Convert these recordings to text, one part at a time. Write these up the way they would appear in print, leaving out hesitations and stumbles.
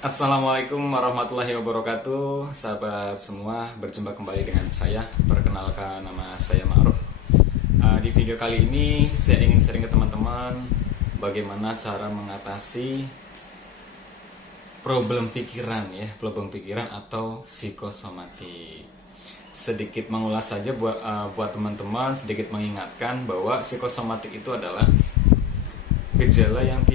Assalamualaikum warahmatullahi wabarakatuh. Sahabat semua, berjumpa kembali dengan saya. Perkenalkan, nama saya Ma'ruf. Di video kali ini saya ingin sharing ke teman-teman bagaimana cara mengatasi problem pikiran atau psikosomatik. Sedikit mengulas saja buat teman-teman, sedikit mengingatkan bahwa psikosomatik itu adalah gejala yang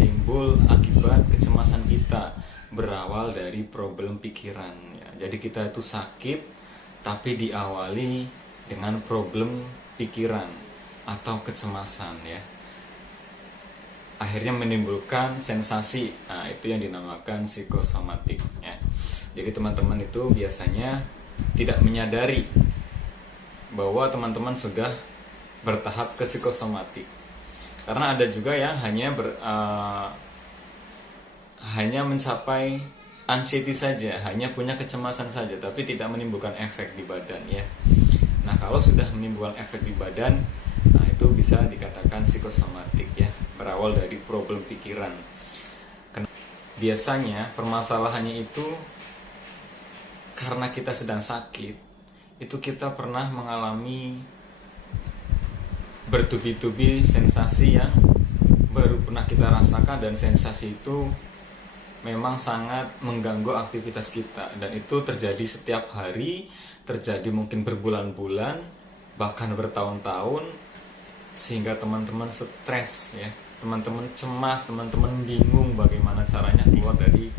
timbul akibat kecemasan kita, berawal dari problem pikiran ya. Jadi kita itu sakit tapi diawali dengan problem pikiran atau kecemasan ya. Akhirnya menimbulkan sensasi. Nah, itu yang dinamakan psikosomatik ya. Jadi teman-teman itu biasanya tidak menyadari bahwa teman-teman sudah bertahap ke psikosomatik. Karena ada juga yang hanya mencapai anxiety saja, hanya punya kecemasan saja, tapi tidak menimbulkan efek di badan ya. Nah, kalau sudah menimbulkan efek di badan, nah itu bisa dikatakan psikosomatik ya, berawal dari problem pikiran. Biasanya permasalahannya itu karena kita sedang sakit, itu kita pernah mengalami bertubi-tubi sensasi yang baru pernah kita rasakan, dan sensasi itu memang sangat mengganggu aktivitas kita, dan itu terjadi setiap hari, terjadi mungkin berbulan-bulan, bahkan bertahun-tahun, sehingga teman-teman stres ya, teman-teman cemas, teman-teman bingung bagaimana caranya keluar dari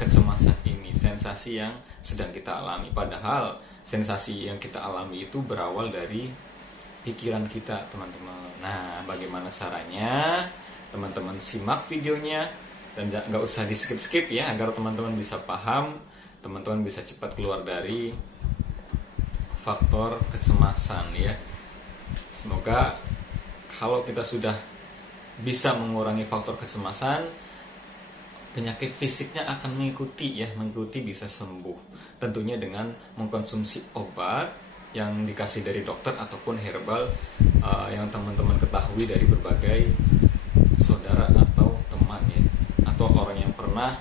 kecemasan ini, sensasi yang sedang kita alami. Padahal sensasi yang kita alami itu berawal dari pikiran kita, teman-teman. Nah, bagaimana caranya? Teman-teman simak videonya dan nggak usah di skip-skip ya, agar teman-teman bisa paham, teman-teman bisa cepat keluar dari faktor kecemasan ya. Semoga kalau kita sudah bisa mengurangi faktor kecemasan, penyakit fisiknya akan mengikuti bisa sembuh. Tentunya dengan mengkonsumsi obat yang dikasih dari dokter ataupun herbal yang teman-teman ketahui dari berbagai saudara atau teman ya, atau orang yang pernah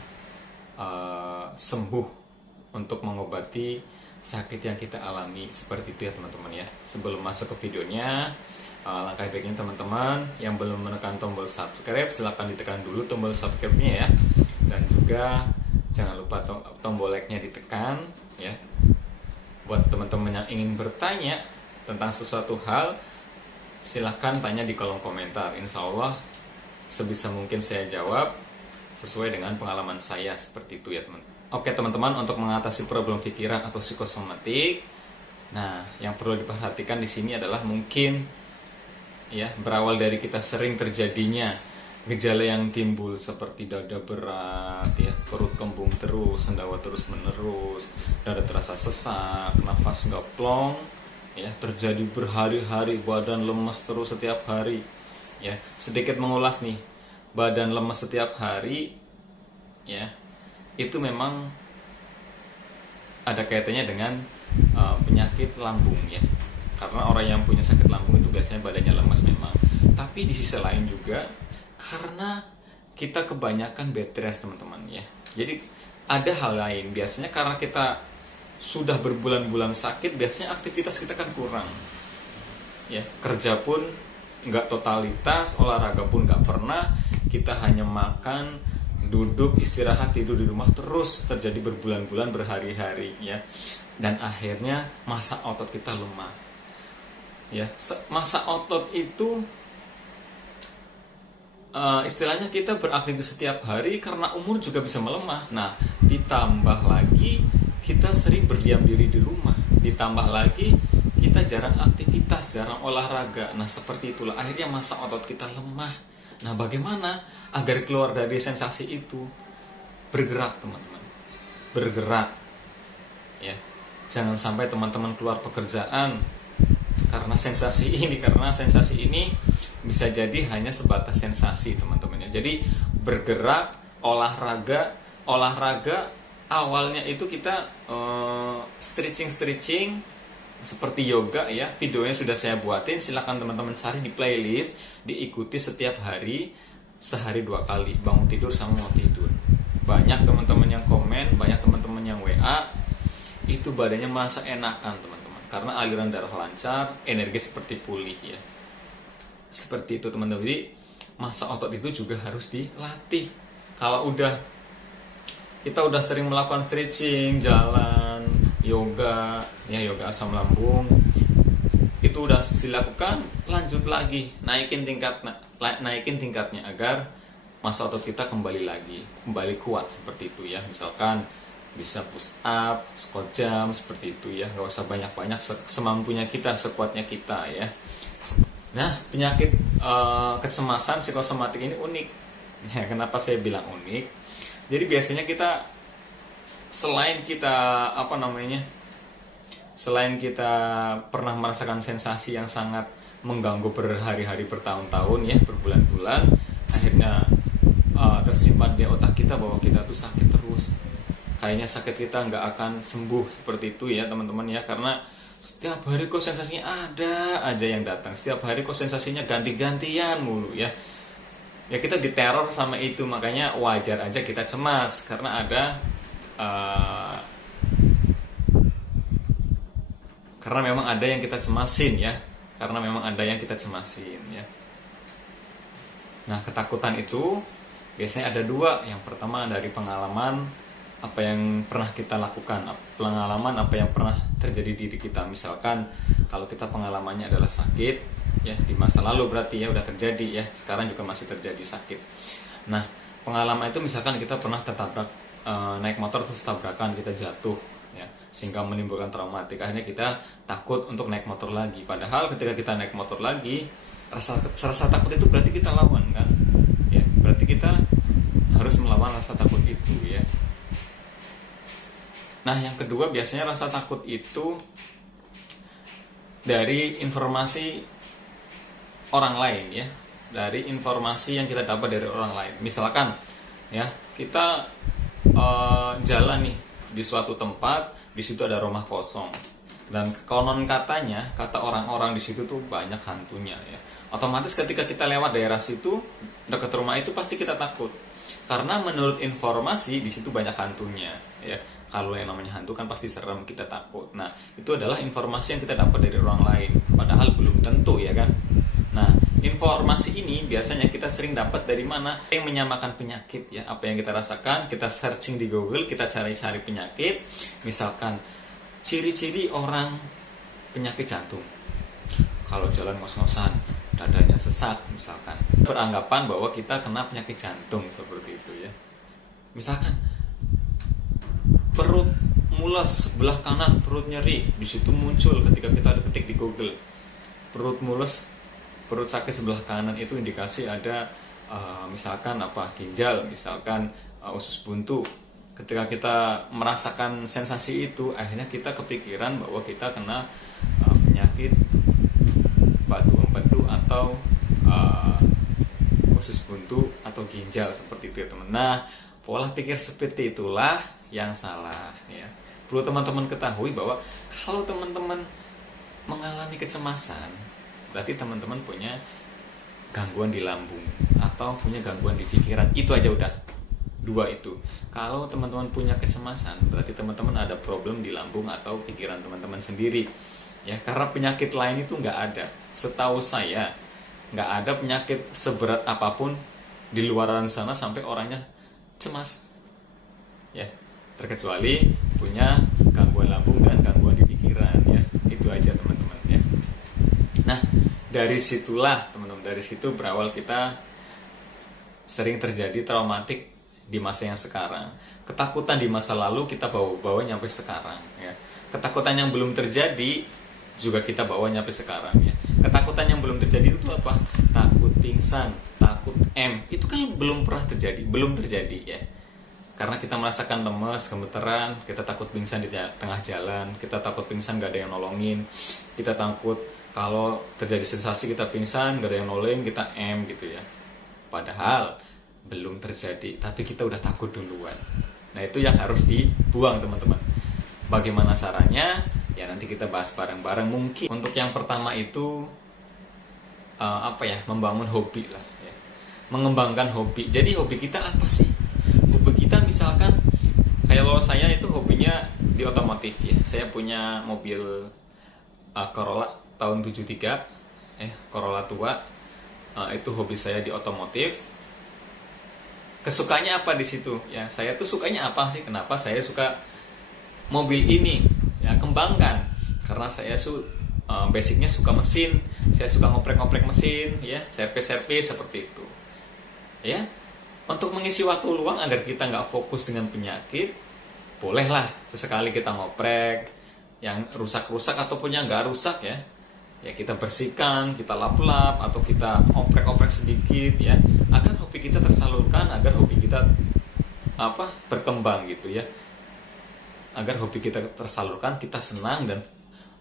sembuh untuk mengobati sakit yang kita alami. Seperti itu ya teman-teman ya. Sebelum masuk ke videonya, langkah baiknya teman-teman yang belum menekan tombol subscribe, silahkan ditekan dulu tombol subscribe-nya ya, dan juga jangan lupa tombol like-nya ditekan ya. Buat teman-teman yang ingin bertanya tentang sesuatu hal, silahkan tanya di kolom komentar. Insya Allah sebisa mungkin saya jawab sesuai dengan pengalaman saya. Seperti itu ya teman-teman. Oke teman-teman, untuk mengatasi problem pikiran atau psikosomatik, nah yang perlu diperhatikan di sini adalah mungkin ya, berawal dari kita sering terjadinya gejala yang timbul seperti dada berat ya, perut kembung terus, sendawa terus menerus, dada terasa sesak, nafas nggak plong ya, terjadi berhari-hari, badan lemas terus setiap hari ya. Sedikit mengulas nih, badan lemas setiap hari ya, itu memang ada kaitannya dengan penyakit lambung ya. Karena orang yang punya sakit lambung itu biasanya badannya lemas memang. Tapi di sisi lain juga karena kita kebanyakan bed rest teman-teman ya. Jadi ada hal lain, biasanya karena kita sudah berbulan-bulan sakit, biasanya aktivitas kita kan kurang ya. Kerja pun nggak totalitas, olahraga pun nggak pernah, kita hanya makan, duduk, istirahat, tidur di rumah terus, terjadi berbulan-bulan, berhari-hari ya. Dan akhirnya massa otot kita lemah ya. Massa otot itu istilahnya kita beraktivitas setiap hari, karena umur juga bisa melemah. Nah, ditambah lagi kita sering berdiam diri di rumah, ditambah lagi kita jarang aktivitas, jarang olahraga. Nah, seperti itulah akhirnya massa otot kita lemah. Nah, bagaimana agar keluar dari sensasi itu? Bergerak teman-teman, bergerak ya. Jangan sampai teman-teman keluar pekerjaan karena sensasi ini bisa jadi hanya sebatas sensasi teman-teman ya. Jadi bergerak, olahraga awalnya itu kita stretching seperti yoga ya. Videonya sudah saya buatin, silakan teman-teman cari di playlist, diikuti setiap hari. sehari 2 kali, bangun tidur sama mau tidur. Banyak teman-teman yang komen, banyak teman-teman yang WA, itu badannya merasa enakan teman-teman, karena aliran darah lancar, energi seperti pulih ya. Seperti itu teman-teman. Jadi masa otot itu juga harus dilatih. Kalau kita udah sering melakukan stretching, jalan, yoga, ya yoga asam lambung, itu udah dilakukan, lanjut lagi, naikin tingkatnya agar masa otot kita kembali kuat seperti itu ya. Misalkan bisa push up, squat jump seperti itu ya. Gak usah banyak-banyak, semampunya kita, sekuatnya kita ya. Nah, penyakit kecemasan psikosomatik ini unik. Ya, kenapa saya bilang unik? Jadi biasanya kita selain kita pernah merasakan sensasi yang sangat mengganggu berhari-hari, bertahun-tahun ya, berbulan-bulan, akhirnya tersimpan di otak kita bahwa kita tuh sakit terus. Kayaknya sakit kita nggak akan sembuh seperti itu ya teman-teman ya, karena setiap hari kok sensasinya ada aja yang datang, setiap hari kok sensasinya ganti-gantian mulu ya. Ya kita diteror sama itu, makanya wajar aja kita cemas karena karena memang ada yang kita cemasin ya, ya. Nah, ketakutan itu biasanya ada dua. Yang pertama dari pengalaman apa yang pernah kita lakukan, pengalaman apa yang pernah terjadi di diri kita. Misalkan kalau kita pengalamannya adalah sakit ya, di masa lalu berarti ya udah terjadi ya, sekarang juga masih terjadi sakit. Nah, pengalaman itu misalkan kita pernah tertabrak, naik motor terus tabrakan, kita jatuh ya, sehingga menimbulkan traumatik. Akhirnya kita takut untuk naik motor lagi. Padahal ketika kita naik motor lagi, rasa takut itu berarti kita lawan kan ya, berarti kita harus melawan rasa takut itu ya. Nah, yang kedua biasanya rasa takut itu dari informasi orang lain ya, dari informasi yang kita dapat dari orang lain. Misalkan ya, kita jalan nih di suatu tempat, di situ ada rumah kosong, dan konon katanya, kata orang-orang di situ tuh banyak hantunya ya. Otomatis ketika kita lewat daerah situ, dekat rumah itu, pasti kita takut karena menurut informasi di situ banyak hantunya ya. Kalau yang namanya hantu kan pasti serem, kita takut. Nah, itu adalah informasi yang kita dapat dari orang lain, padahal belum tentu ya kan. Nah, informasi ini biasanya kita sering dapat dari mana? Yang menyamakan penyakit ya, apa yang kita rasakan, kita searching di Google, kita cari-cari penyakit. Misalkan ciri-ciri orang penyakit jantung, kalau jalan ngos-ngosan, dadanya sesak misalkan, beranggapan bahwa kita kena penyakit jantung seperti itu ya. Misalkan perut mules sebelah kanan, perut nyeri, di situ muncul ketika kita ketik di Google perut mules, perut sakit sebelah kanan, itu indikasi ada misalkan ginjal, misalkan usus buntu. Ketika kita merasakan sensasi itu, akhirnya kita kepikiran bahwa kita kena penyakit batu empedu atau usus buntu atau ginjal seperti itu ya teman. Nah, pola pikir seperti itulah yang salah ya. Perlu teman-teman ketahui bahwa kalau teman-teman mengalami kecemasan, berarti teman-teman punya gangguan di lambung atau punya gangguan di pikiran. Itu aja udah, dua itu. Kalau teman-teman punya kecemasan, berarti teman-teman ada problem di lambung atau pikiran teman-teman sendiri ya. Karena penyakit lain itu nggak ada, setahu saya nggak ada penyakit seberat apapun di luaran sana sampai orangnya cemas ya, terkecuali punya gangguan lambung dan gangguan di pikiran ya. Itu aja teman-teman ya. Nah, dari situlah teman-teman, dari situ berawal kita sering terjadi traumatik di masa yang sekarang. Ketakutan di masa lalu kita bawa nyampe sekarang ya. Ketakutan yang belum terjadi juga kita bawa nyampe sekarang ya. Ketakutan yang belum terjadi itu apa? Takut pingsan, takut itu kan belum terjadi ya. Karena kita merasakan lemes, gemeteran, kita takut pingsan di tengah jalan, kita takut pingsan gak ada yang nolongin, kita takut kalau terjadi sensasi kita pingsan gak ada yang nolongin, kita gitu ya. Padahal belum terjadi, tapi kita udah takut duluan. Nah, itu yang harus dibuang teman-teman. Bagaimana caranya? Ya nanti kita bahas bareng-bareng. Mungkin untuk yang pertama itu membangun hobi lah ya. mengembangkan hobi. Jadi hobi kita apa sih? Hobi kita misalkan kayak kalau saya itu hobinya di otomotif ya. Saya punya mobil Corolla tahun 73, Corolla tua. Itu hobi saya di otomotif. Kesukanya apa di situ? Ya, saya tuh sukanya apa sih? Kenapa saya suka mobil ini? Ya, kembangkan. Karena saya basicnya suka mesin, saya suka ngoprek-ngoprek mesin, ya, servis-servis seperti itu. Ya, untuk mengisi waktu luang agar kita nggak fokus dengan penyakit, bolehlah sesekali kita ngoprek yang rusak-rusak ataupun yang nggak rusak ya. Ya kita bersihkan, kita lap-lap atau kita oprek-oprek sedikit ya, agar hobi kita tersalurkan, agar hobi kita berkembang gitu ya. Agar hobi kita tersalurkan, kita senang, dan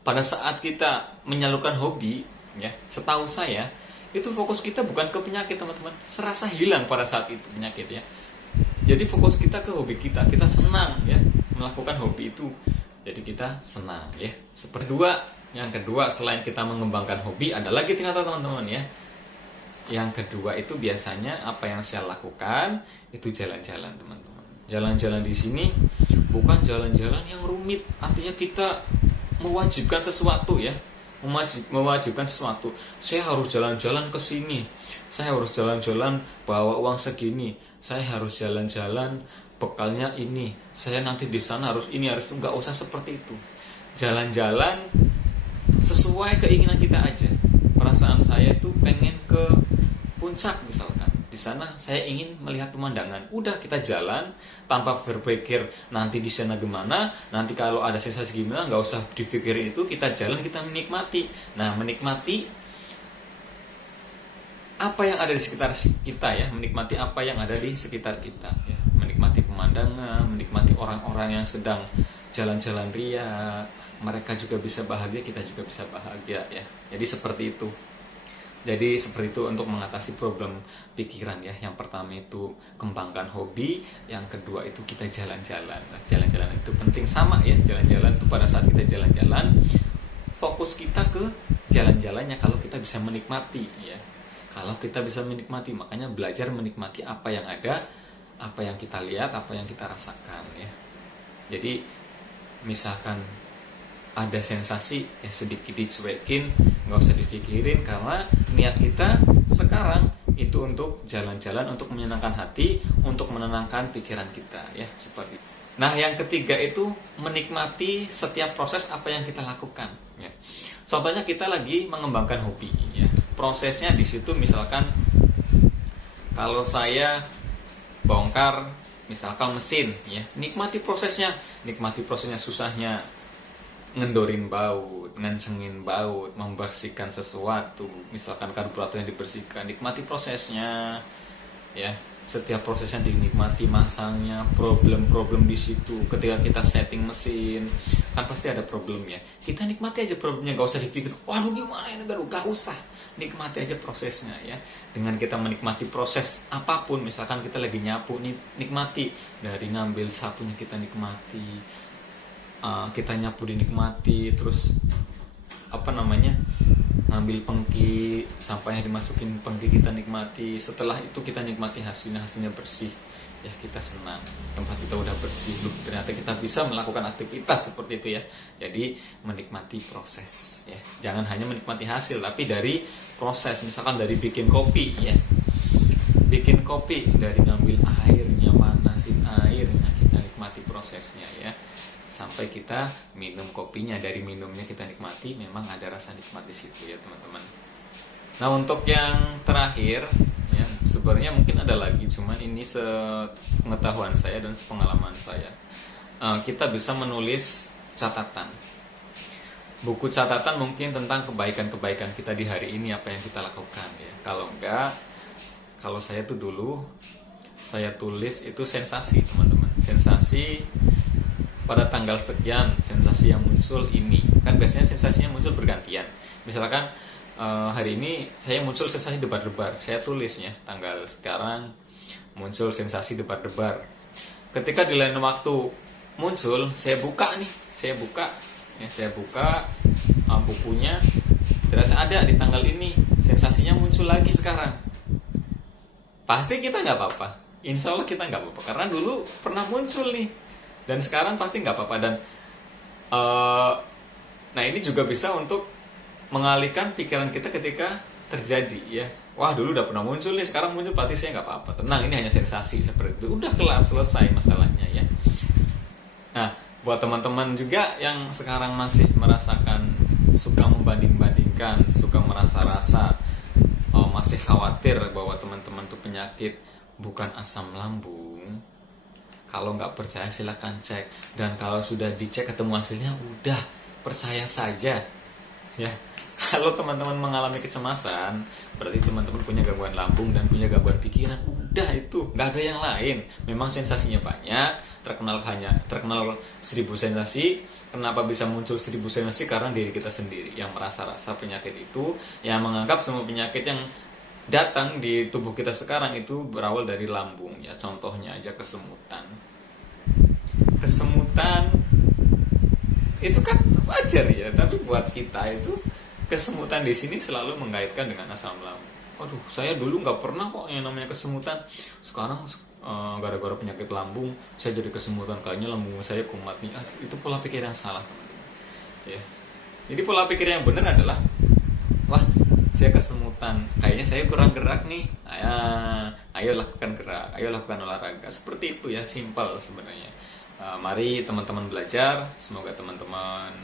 pada saat kita menyalurkan hobi ya, setahu saya itu fokus kita bukan ke penyakit teman-teman, serasa hilang pada saat itu penyakit ya. Jadi fokus kita ke hobi kita senang ya melakukan hobi itu. Jadi kita senang ya. Yang kedua selain kita mengembangkan hobi, ada lagi ternyata teman-teman ya. Yang kedua itu biasanya apa yang saya lakukan itu jalan-jalan teman-teman. Jalan-jalan di sini bukan jalan-jalan yang rumit, artinya kita mewajibkan sesuatu ya. Mewajibkan sesuatu. Saya harus jalan-jalan ke sini. Saya harus jalan-jalan bawa uang segini. Saya harus jalan-jalan bekalnya ini. Saya nanti di sana harus ini, harus itu. Nggak usah seperti itu. Jalan-jalan sesuai keinginan kita aja. Perasaan saya itu pengen ke puncak misalkan. Di sana saya ingin melihat pemandangan. Udah kita jalan tanpa berpikir nanti di sana gimana, nanti kalau ada sensasi gimana, nggak usah dipikirin itu. Kita jalan, kita menikmati. Nah, menikmati apa yang ada di sekitar kita ya, menikmati apa yang ada di sekitar kita ya, menikmati pemandangan, menikmati orang-orang yang sedang jalan-jalan ria, mereka juga bisa bahagia, kita juga bisa bahagia ya. Jadi seperti itu. Jadi seperti itu untuk mengatasi problem pikiran ya. Yang pertama itu kembangkan hobi, yang kedua itu kita jalan-jalan. Nah, jalan-jalan itu penting sama ya. Jalan-jalan itu pada saat kita jalan-jalan, fokus kita ke jalan-jalannya kalau kita bisa menikmati ya. Kalau kita bisa menikmati, makanya belajar menikmati apa yang ada, apa yang kita lihat, apa yang kita rasakan ya. Jadi misalkan ada sensasi ya sedikit dicuekin, nggak usah dipikirin, karena niat kita sekarang itu untuk jalan-jalan, untuk menyenangkan hati, untuk menenangkan pikiran kita ya, seperti itu. Nah, yang ketiga itu menikmati setiap proses apa yang kita lakukan ya. Contohnya kita lagi mengembangkan hobi ya. Prosesnya di situ misalkan kalau saya bongkar misalkan mesin ya, nikmati prosesnya susahnya ngendorin baut, ngencengin baut, membersihkan sesuatu, misalkan karburator yang dibersihkan, nikmati prosesnya ya. Setiap prosesnya dinikmati, masangnya, problem-problem di situ. Ketika kita setting mesin, kan pasti ada problemnya. Kita nikmati aja problemnya, gak usah dipikir, waduh gimana ini, gak usah. Nikmati aja prosesnya ya. Dengan kita menikmati proses apapun, misalkan kita lagi nyapu, nikmati. Dari ngambil sapunya kita nikmati, kita nyapu dinikmati, terus ngambil pengki, sampahnya dimasukin pengki, kita nikmati. Setelah itu kita nikmati hasilnya bersih ya, kita senang, tempat kita udah bersih, loh ternyata kita bisa melakukan aktivitas seperti itu ya. Jadi menikmati proses ya, jangan hanya menikmati hasil, tapi dari proses. Misalkan dari bikin kopi ya, bikin kopi, dari ngambil airnya, manasin airnya, kita nikmati prosesnya ya, sampai kita minum kopinya. Dari minumnya kita nikmati, memang ada rasa nikmat di situ ya teman-teman. Nah, untuk yang terakhir ya, sebenarnya mungkin ada lagi, cuman ini sepengetahuan saya dan sepengalaman saya. Kita bisa menulis catatan, buku catatan mungkin tentang kebaikan-kebaikan kita di hari ini, apa yang kita lakukan ya. Kalau enggak, kalau saya tuh dulu saya tulis itu sensasi teman-teman, sensasi pada tanggal sekian, sensasi yang muncul ini. Kan biasanya sensasinya muncul bergantian. Misalkan hari ini saya muncul sensasi debar-debar, saya tulisnya tanggal sekarang muncul sensasi debar-debar. Ketika di lain waktu muncul, saya buka bukunya, ternyata ada di tanggal ini, sensasinya muncul lagi sekarang. pasti kita nggak apa-apa. Insya Allah kita nggak apa-apa karena dulu pernah muncul nih, dan sekarang pasti nggak apa-apa. Dan nah ini juga bisa untuk mengalihkan pikiran kita ketika terjadi ya. Wah dulu udah pernah muncul nih, sekarang muncul berarti saya nggak apa-apa. Tenang, ini hanya sensasi seperti itu. Udah kelar, selesai masalahnya ya. Nah, buat teman-teman juga yang sekarang masih merasakan suka membanding-bandingkan, suka merasa-rasa masih khawatir bahwa teman-teman tuh penyakit bukan asam lambung. Kalau nggak percaya silahkan cek, dan kalau sudah dicek ketemu hasilnya udah percaya saja ya. Kalau teman-teman mengalami kecemasan, berarti teman-teman punya gangguan lambung dan punya gangguan pikiran. Udah itu, nggak ada yang lain. Memang sensasinya banyak, terkenal 1000 sensasi. Kenapa bisa muncul 1000 sensasi? Karena diri kita sendiri yang merasa-rasa penyakit itu, yang menganggap semua penyakit yang datang di tubuh kita sekarang itu berawal dari lambung ya. Contohnya aja kesemutan. Kesemutan itu kan wajar ya, tapi buat kita itu kesemutan di sini selalu mengaitkan dengan asam lambung. Aduh, saya dulu nggak pernah kok yang namanya kesemutan. Sekarang gara-gara penyakit lambung saya jadi kesemutan, kayaknya lambung saya kumat nih. Aduh, itu pola pikir yang salah, teman-teman. Ya. Jadi pola pikir yang benar adalah, wah, saya kesemutan, kayaknya saya kurang gerak nih. Ayo lakukan gerak, ayo lakukan olahraga. Seperti itu ya, simpel sebenarnya. Mari teman-teman belajar, semoga teman-teman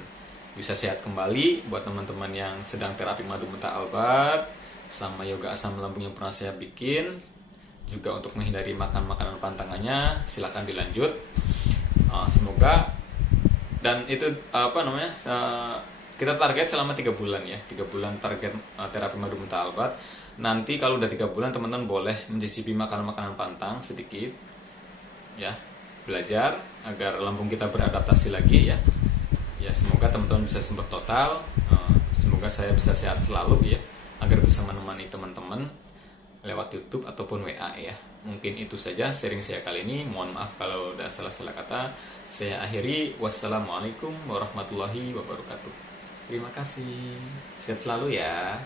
bisa sehat kembali. Buat teman-teman yang sedang terapi madu muta albat sama yoga asam lambung yang pernah saya bikin, juga untuk menghindari makan makanan pantangannya, silakan dilanjut. Semoga, dan itu kita target selama 3 bulan ya, 3 bulan target terapi madu muta albat. Nanti kalau udah 3 bulan teman-teman boleh mencicipi makanan-makanan pantang sedikit ya, belajar agar lambung kita beradaptasi lagi ya. Ya, semoga teman-teman bisa sembuh total. Semoga saya bisa sehat selalu ya, agar bisa menemani teman-teman lewat YouTube ataupun WA ya. Mungkin itu saja sharing saya kali ini. Mohon maaf kalau ada salah-salah kata. Saya akhiri. Wassalamualaikum warahmatullahi wabarakatuh. Terima kasih. Sehat selalu ya.